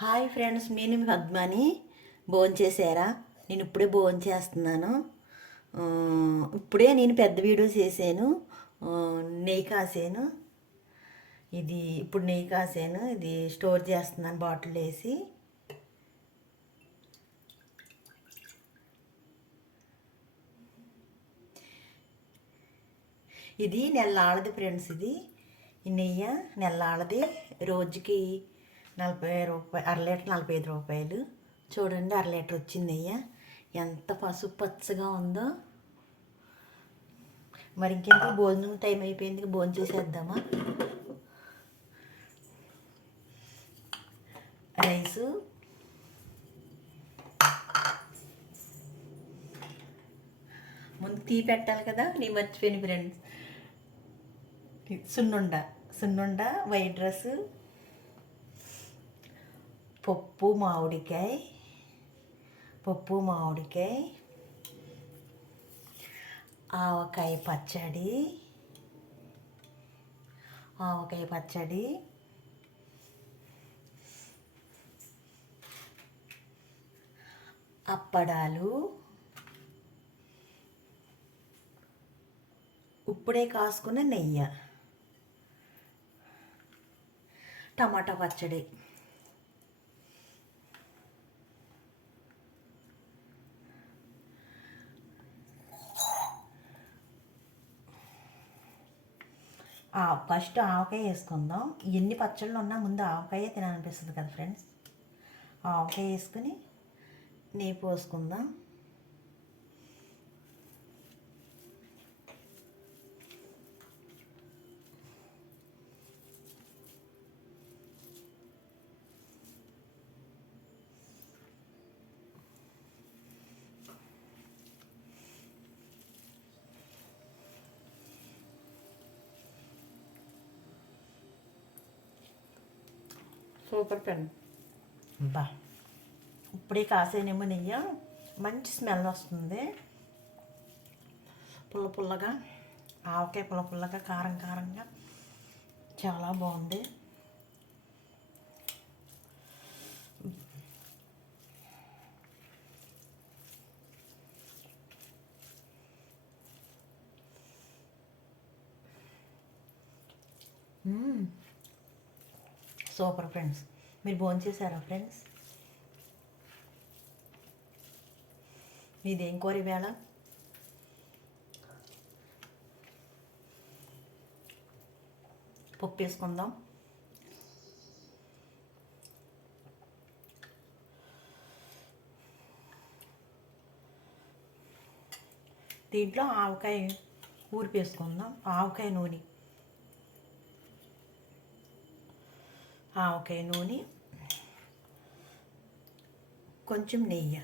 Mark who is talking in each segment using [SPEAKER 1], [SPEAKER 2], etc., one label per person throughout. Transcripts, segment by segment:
[SPEAKER 1] Hi friends నేను పద్మాని. భోంచేసారా నేను ఇప్పుడే భోంచేస్తున్నాను ఇప్పుడే నేను పెద్ద వీడియో చేశాను. నెయ్యి కాసాను. ఇది ఇప్పుడు నెయ్యి కాసాను. ఇది స్టోర్ చేస్తున్నాను బాటిల్ వేసి. ఇది నెల్లాళ్ళది ఫ్రెండ్స్ ఇది. ఈ నెయ్యి నెల్లాళ్ళది రోజుకి నలభై రూపాయ అర లీటర్ నలభై ఐదు రూపాయలు. చూడండి అర లీటర్ వచ్చింది అయ్యా ఎంత పసుపు పచ్చగా ఉందో. మరి ఇంకెంత భోజనం టైం అయిపోయింది భోజనం చేసేద్దామా? రైసు. ముందు టీ పెట్టాలి కదా నీ మర్చిపోయిన ఫ్రెండ్స్ సున్నుండ సున్నుండ వైట్ డ్రెస్సు పప్పు మామిడికాయ. పప్పు మామిడికాయ. ఆవకాయ పచ్చడి. ఆవకాయ పచ్చడి. అప్పడాలు. ఇప్పుడే కాసుకున్న నెయ్యి. టమాటా పచ్చడి. ఫస్ట్ ఆవకాయ వేసుకుందాం. ఎన్ని పచ్చళ్ళు ఉన్నా ముందు ఆవకాయ తినాలనిపిస్తుంది కదా ఫ్రెండ్స్? ఆవకాయ వేసుకుని నెయ్యి పోసుకుందాం. సూపర్ పెన్. బా. ఇప్పుడే కాసేనేమో నెయ్యి. మంచి స్మెల్ వస్తుంది. పుల్ల పుల్లగా ఆవకాయ పుల్ల పుల్లగా కారం కారంగా. చాలా బాగుంది. Mmm. Super friends. మీరు భోజనం చేశారా ఫ్రెండ్స్? మీదేం కోరి వేళ పప్పు వేసుకుందాం. దీంట్లో ఆవకాయ ఊరిపేసుకుందాం. ఆవకాయ నూనె. ఓకే నూనె. కొంచెం నెయ్యి.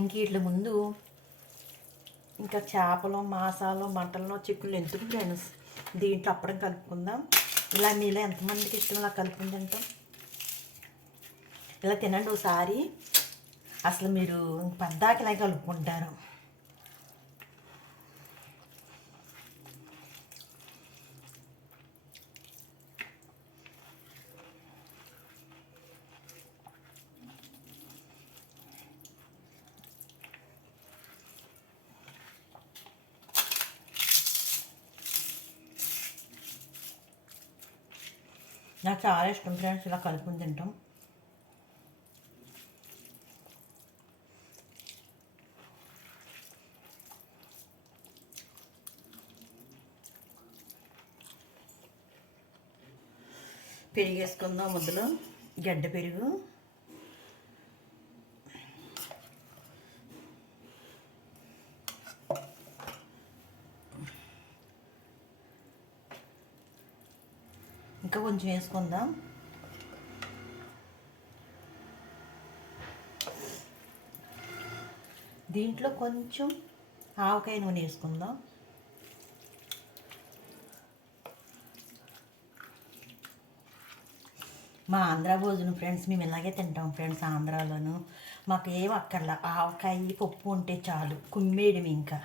[SPEAKER 1] ఇంక ఇట్ల ముందు ఇంకా చేపలు మాసాలు మంటలను చిక్కులు ఎందుకు ఫ్రెండ్స్ దీంట్లో అప్పడం కలుపుకుందాం. ఇలా మీలో ఎంతమందికి ఇష్టం? ఇలా కలుపుకుని తింటాం. ఇలా తినండి ఒకసారి అసలు మీరు పద్దాకి ఇలా కలుపుకుంటారు. నాకు చాలా ఇష్టం ఫ్రెండ్స్ ఇలా కలుపుకుని తింటాం. పెరిగేసుకుందాం ముద్దలో గడ్డ పెరుగు. ఇంకా కొంచెం వేసుకుందాం. దీంట్లో కొంచెం ఆవకాయ నూనె వేసుకుందాం. మా ఆంధ్ర భోజనం ఫ్రెండ్స్ మేము ఇలాగే తింటాం ఫ్రెండ్స్ ఆంధ్రాలోను. మాకు ఏం అక్కర్లా ఆవకాయ పప్పు ఉంటే చాలు కుమ్మేయడం ఇంకా.